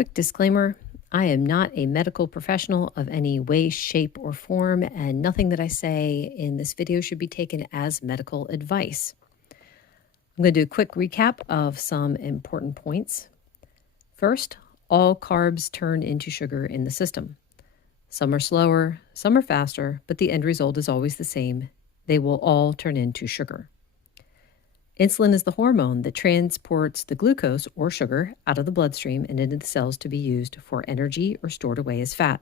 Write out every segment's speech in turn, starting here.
Quick disclaimer, I am not a medical professional of any way, shape, or form, and nothing that I say in this video should be taken as medical advice. I'm going to do a quick recap of some important points. First, all carbs turn into sugar in the system. Some are slower, some are faster, but the end result is always the same. They will all turn into sugar. Insulin is the hormone that transports the glucose or sugar out of the bloodstream and into the cells to be used for energy or stored away as fat.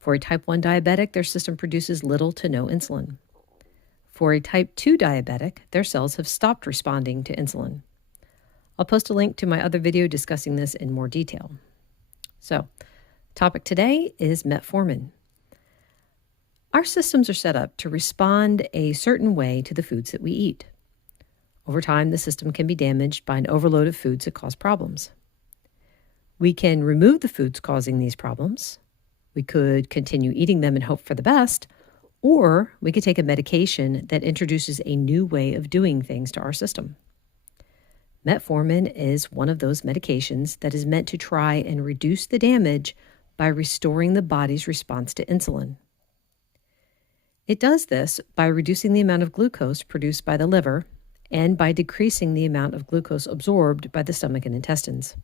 For a type 1 diabetic, their system produces little to no insulin. For a type 2 diabetic, their cells have stopped responding to insulin. I'll post a link to my other video discussing this in more detail. So, topic today is metformin. Our systems are set up to respond a certain way to the foods that we eat. Over time, the system can be damaged by an overload of foods that cause problems. We can remove the foods causing these problems. We could continue eating them and hope for the best, or we could take a medication that introduces a new way of doing things to our system. Metformin is one of those medications that is meant to try and reduce the damage by restoring the body's response to insulin. It does this by reducing the amount of glucose produced by the liver and by decreasing the amount of glucose absorbed by the stomach and intestines.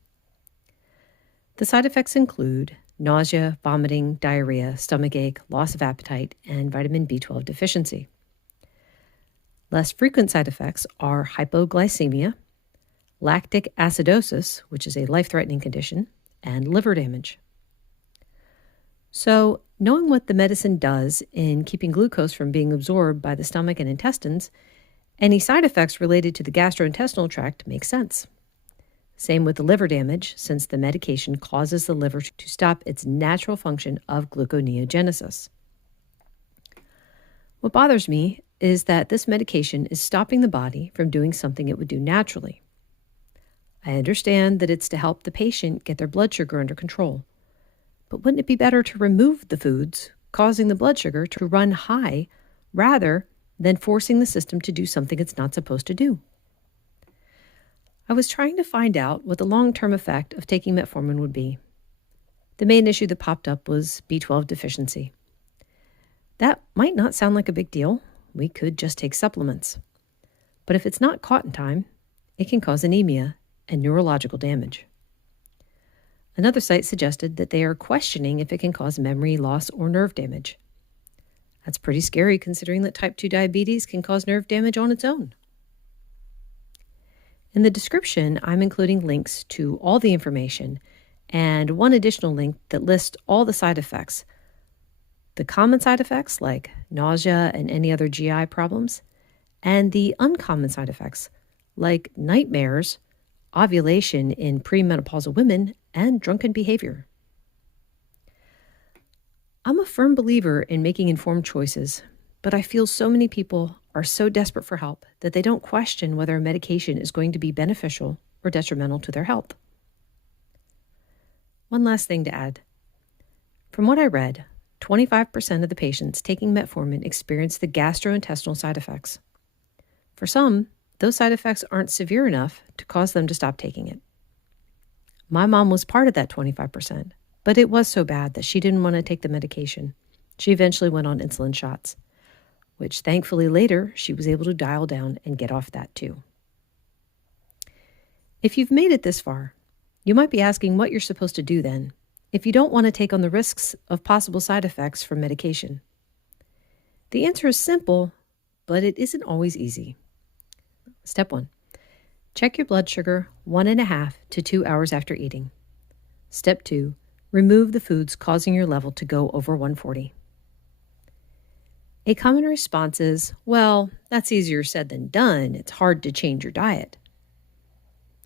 The side effects include nausea, vomiting, diarrhea, stomachache, loss of appetite, and vitamin B12 deficiency. Less frequent side effects are hypoglycemia, lactic acidosis, which is a life-threatening condition, and liver damage. So, knowing what the medicine does in keeping glucose from being absorbed by the stomach and intestines, any side effects related to the gastrointestinal tract make sense. Same with the liver damage, since the medication causes the liver to stop its natural function of gluconeogenesis. What bothers me is that this medication is stopping the body from doing something it would do naturally. I understand that it's to help the patient get their blood sugar under control, but wouldn't it be better to remove the foods causing the blood sugar to run high rather than forcing the system to do something it's not supposed to do? I was trying to find out what the long-term effect of taking metformin would be. The main issue that popped up was B12 deficiency. That might not sound like a big deal. We could just take supplements. But if it's not caught in time, it can cause anemia and neurological damage. Another site suggested that they are questioning if it can cause memory loss or nerve damage. That's pretty scary considering that type 2 diabetes can cause nerve damage on its own. In the description, I'm including links to all the information and one additional link that lists all the side effects. The common side effects like nausea and any other GI problems, and the uncommon side effects like nightmares, ovulation in premenopausal women, and drunken behavior. I'm a firm believer in making informed choices, but I feel so many people are so desperate for help that they don't question whether a medication is going to be beneficial or detrimental to their health. One last thing to add. From what I read, 25% of the patients taking metformin experience the gastrointestinal side effects. For some, those side effects aren't severe enough to cause them to stop taking it. My mom was part of that 25%. But it was so bad that she didn't want to take the medication. She eventually went on insulin shots, which thankfully later she was able to dial down and get off that too. If you've made it this far, you might be asking what you're supposed to do then, if you don't want to take on the risks of possible side effects from medication. The answer is simple, but it isn't always easy. Step 1. Check your blood sugar 1.5 to 2 hours after eating. Step 2. Remove the foods causing your level to go over 140. A common response is, well, that's easier said than done. It's hard to change your diet.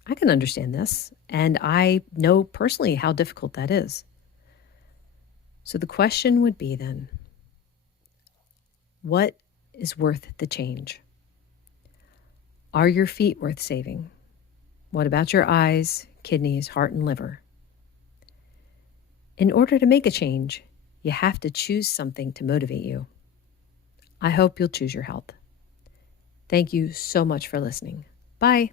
I can understand this, and I know personally how difficult that is. So the question would be then, what is worth the change? Are your feet worth saving? What about your eyes, kidneys, heart, and liver? In order to make a change, you have to choose something to motivate you. I hope you'll choose your health. Thank you so much for listening. Bye.